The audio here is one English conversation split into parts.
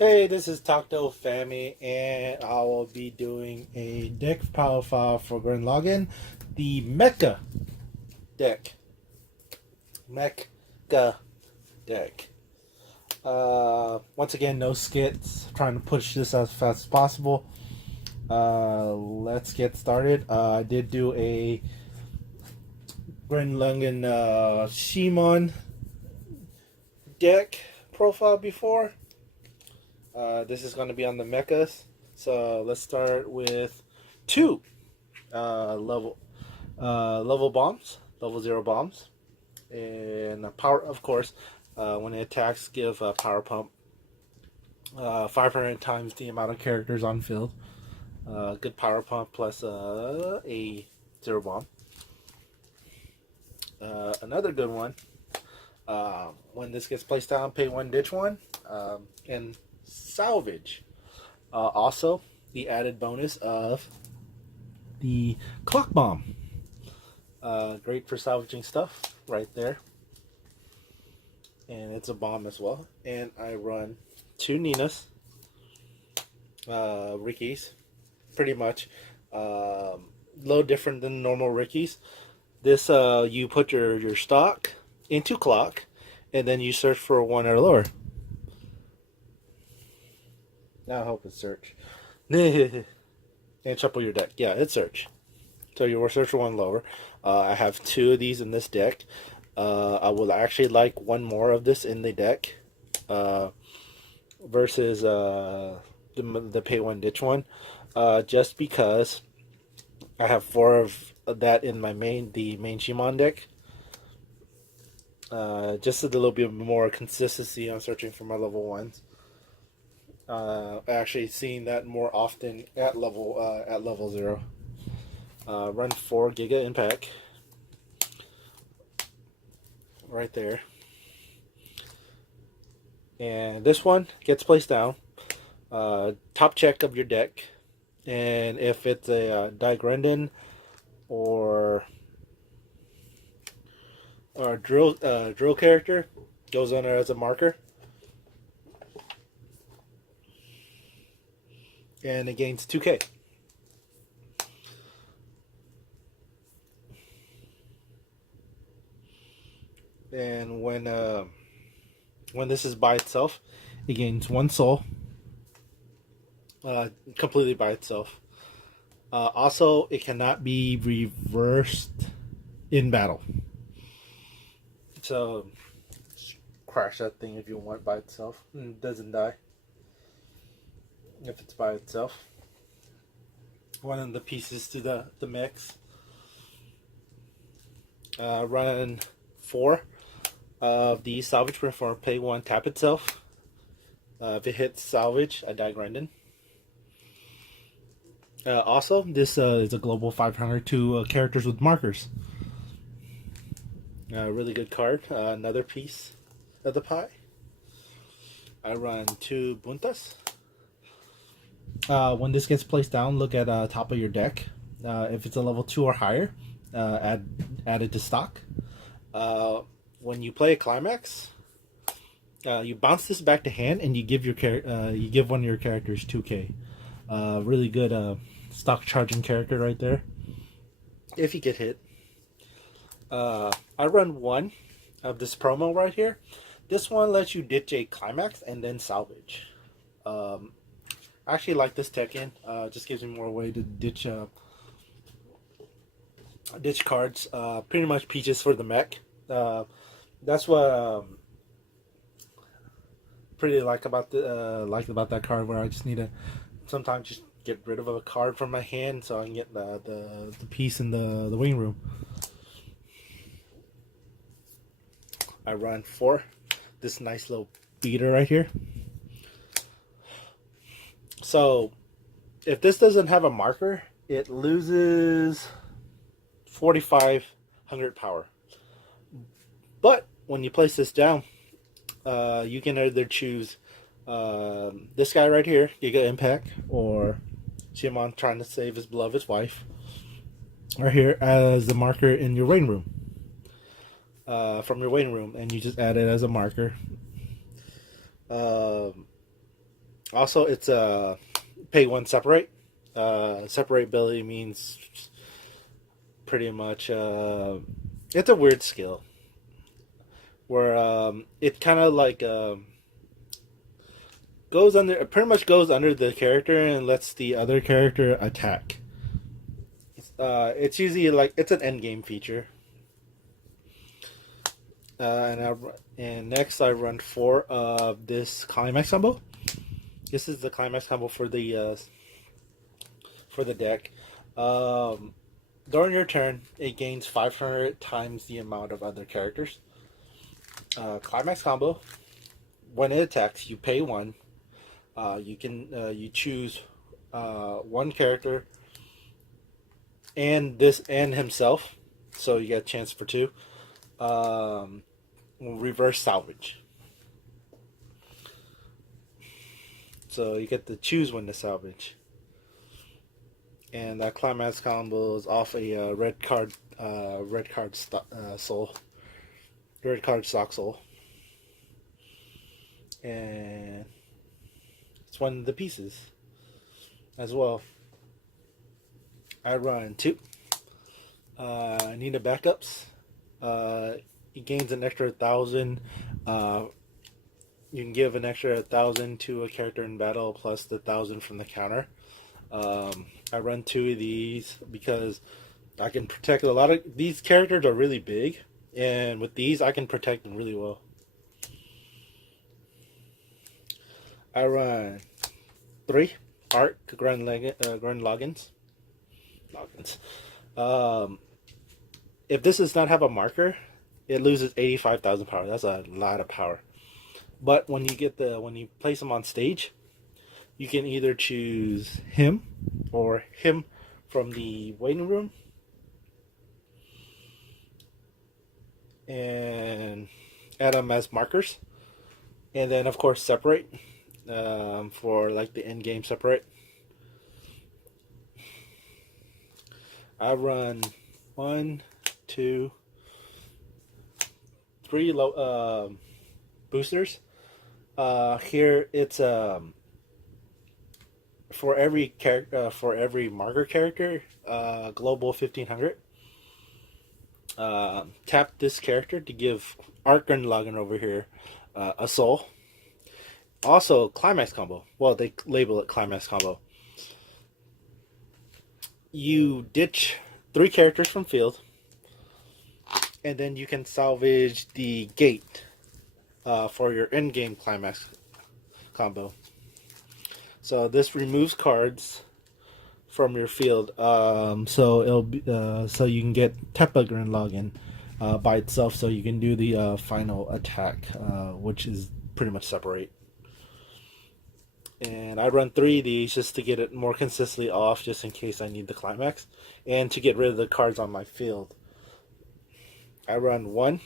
Hey, this is Takto Fami, and I will be doing a deck power file for Gurren Lagann, the Mecha deck. Mecha deck. Once again, no skits. Trying to push this as fast as possible. Let's get started. I did do a Gurren Lagann Shimon deck profile before. This is going to be on the mechas. So let's start with two level bombs, level 0 bombs, and power. Of course, when it attacks, give a power pump 500 times the amount of characters on field. Good power pump plus a 0 bomb. Another good one. When this gets placed down, pay one, ditch one, and salvage. Also, the added bonus of the clock bomb. Great for salvaging stuff right there. And it's a bomb as well. And I run two Ninas, Rickies, pretty much. Little different than normal Rickies. This, you put your stock into clock, and then you search for one or lower. Now I hope it's search. And shuffle your deck. Yeah, it's search. So you will search for one lower. I have two of these in this deck. I would actually like one more of this in the deck versus the pay one ditch one. Just because I have four of that in my main Shimon deck. Just a little bit more consistency on searching for my level ones. Actually seeing that more often at level 0. Run 4 Giga Impact right there, and this one gets placed down. Top check of your deck, and if it's a Digrendon or drill character, goes on there as a marker. And it gains 2k. And when this is by itself, it gains 1 soul. Completely by itself. Also, it cannot be reversed in battle. So, crash that thing if you want by itself. It doesn't die if it's by itself. One of the pieces to the mix. Run 4 of the salvage for pay 1, tap itself. If it hits salvage, I die Grendon. Also, this is a global 500 to characters with markers. Really good card. Another piece of the pie. I run 2 Buntas. When this gets placed down, look at top of your deck. If it's a level 2 or higher, add it to stock. When you play a climax, you bounce this back to hand, and you give you give one of your characters 2k. Really good stock charging character right there. If you get hit, I run 1 of this promo right here. This one lets you ditch a climax and then salvage. I actually like this Tekken. Just gives me more way to ditch cards. Pretty much peaches for the mech. That's what pretty like about that card, where I just need to sometimes just get rid of a card from my hand so I can get the piece in the wing room. I run 4. This nice little beater right here. So, if this doesn't have a marker, it loses 4,500 power. But when you place this down, you can either choose this guy right here, Giga Impact, or Shimon trying to save his beloved wife, right here as the marker in your waiting room. From your waiting room, and you just add it as a marker. Also, it's a pay one separate. Separate ability means pretty much it's a weird skill where it kind of like goes under, it pretty much goes under the character and lets the other character attack. It's usually like it's an end game feature. And next I run 4 of this climax combo. This is the climax combo for the deck. During your turn, it gains 500 times the amount of other characters. Climax combo. When it attacks, you pay 1. You choose 1 character and himself, so you get a chance for 2. Reverse salvage. So you get to choose when to salvage. And that climax combo is off a red card soul. Red card stock soul. And it's one of the pieces as well. I run 2. I need the backups. It gains an extra 1,000. You can give an extra 1,000 to a character in battle plus the 1,000 from the counter. I run 2 of these because I can protect a lot of these characters are really big, and with these I can protect them really well. I run 3 Art Gurren Laganns. If this does not have a marker, it loses 85,000 power. That's a lot of power. But when you place him on stage, you can either choose him or him from the waiting room and add them as markers, and then of course separate for like the end game separate. I run 1, 2, 3 boosters. Here it's for every marker character, global 1,500. Tap this character to give Gurren Lagann over here a soul. Also, climax combo. Well, they label it climax combo. You ditch 3 characters from field, and then you can salvage the gate for your end game climax combo. So this removes cards from your field, so it'll be, so you can get Tepa Gurren Lagann by itself, so you can do the final attack, which is pretty much separate. And I run 3 of these just to get it more consistently off, just in case I need the climax, and to get rid of the cards on my field. I run 1,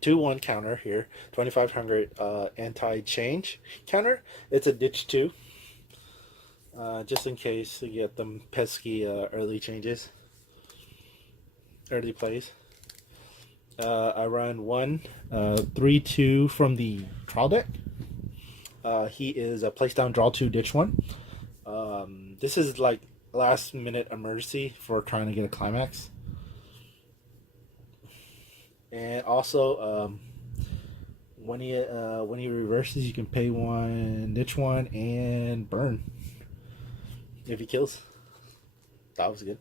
2-1 counter here, 2,500 anti-change counter. It's a ditch 2, just in case you get them pesky early changes, early plays. I run 1, 3-2 from the trial deck. He is a place down, draw 2, ditch 1. This is like last minute emergency for trying to get a climax. And also, when he reverses, you can pay 1, ditch 1, and burn if he kills. That was good.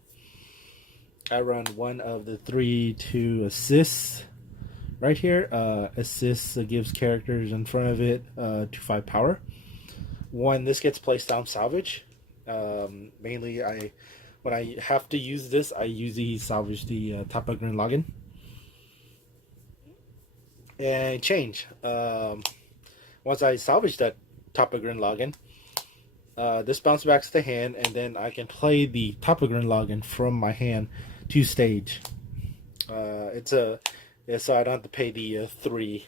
I run 1 of the 3-2 assists. Right here, assists gives characters in front of it 2/5 power. When this gets placed down, salvage. Mainly, when I have to use this, I usually salvage the Tepa Gurren Lagann. And change. Once I salvage that Tepa Gurren Lagann, this bounces back to the hand, and then I can play the Tepa Gurren Lagann from my hand to stage. So I don't have to pay the 3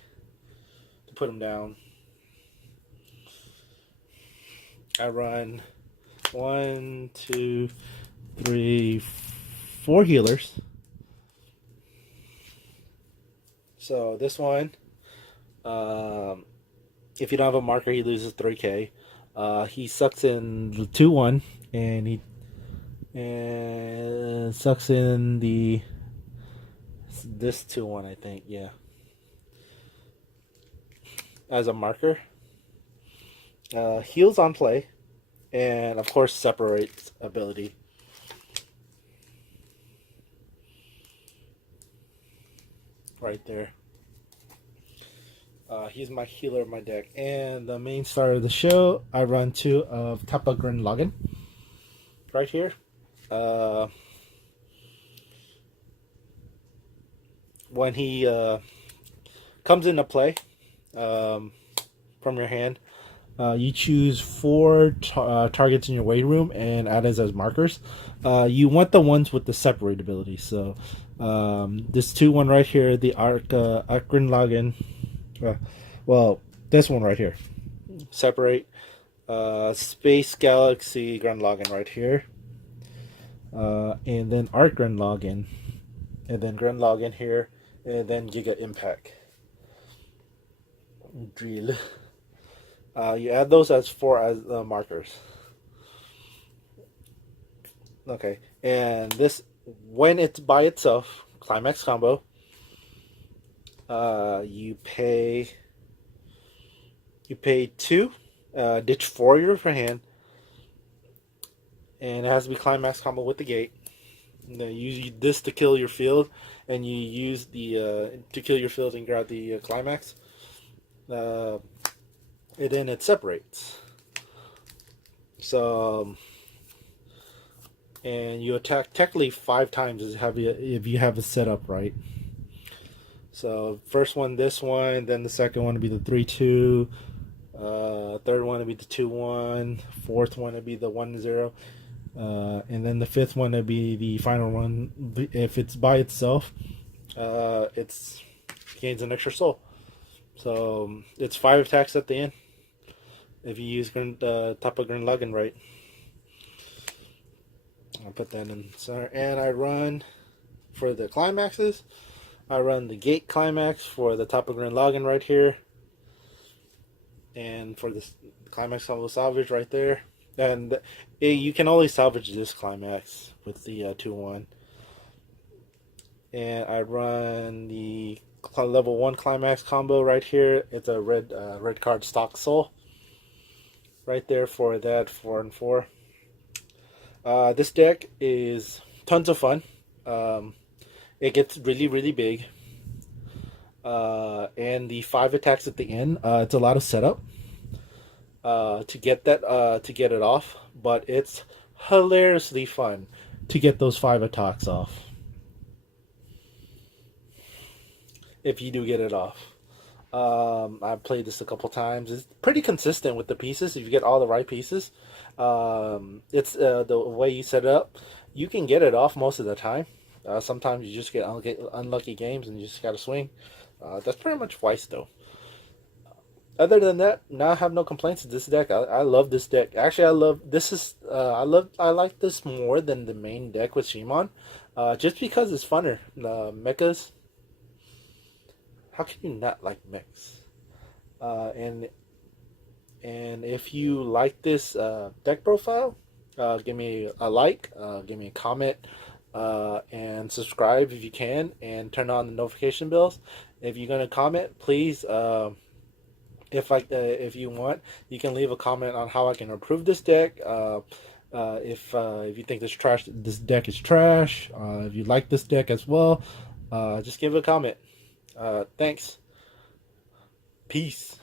to put them down. I run 1, 2, 3, 4 healers. So this one, if you don't have a marker, he loses 3k. He sucks in the 2-1, and he sucks in this 2-1, I think, yeah, as a marker. Heals on play, and of course separates ability. Right there. He's my healer of my deck. And the main star of the show, I run 2 of Gurren Lagann. Right here. When he comes into play from your hand, you choose 4 targets in your weight room and add it as markers. You want the ones with the separate ability. So this 2-1 right here, the Gurren Lagann. Well, this one right here. Separate. Space Galaxy Gurren Lagann right here. And then Gurren Lagann. And then Gurren Lagann here. And then Giga Impact. Drill. You add those as 4 as markers. Okay. And this, when it's by itself, Climax combo, you pay 2, ditch 4 for hand, and it has to be Climax combo with the gate. And then you use this to kill your field, and you use the to kill your field and grab the Climax. And then it separates. So, and you attack technically 5 times if you have it set up right. So first one, this one, then the second one would be the 3-2, third one would be the 2-1, fourth one would be the 1-0, and then the fifth one would be the final one. If it's by itself, it gains an extra soul. So it's 5 attacks at the end if you use Gurren Lagann right. I'll put that in center, and I run for the climaxes. I run the gate climax for the Gurren Lagann right here, and for this climax I will salvage right there. And you can only salvage this climax with the 2-1. And I run the level 1 climax combo right here. It's a red card stock soul right there for that 4 and 4. This deck is tons of fun. It gets really big, and the 5 attacks at the end. It's a lot of setup to get it off, but it's hilariously fun to get those 5 attacks off if you do get it off. I've played this a couple times. It's pretty consistent with the pieces. If you get all the right pieces, it's the way you set it up. You can get it off most of the time. Sometimes you just get unlucky games and you just gotta swing. That's pretty much Weiss though. Other than that, now I have no complaints with this deck. I love this deck. Actually, I like this more than the main deck with Shimon, just because it's funner. Mechas. How can you not like mechs? And if you like this deck profile, give me a like, give me a comment. And subscribe if you can, and turn on the notification bells. If you're gonna comment, please, if you want, you can leave a comment on how I can improve this deck. If you think this deck is trash, if you like this deck as well, just give it a comment. Thanks. Peace.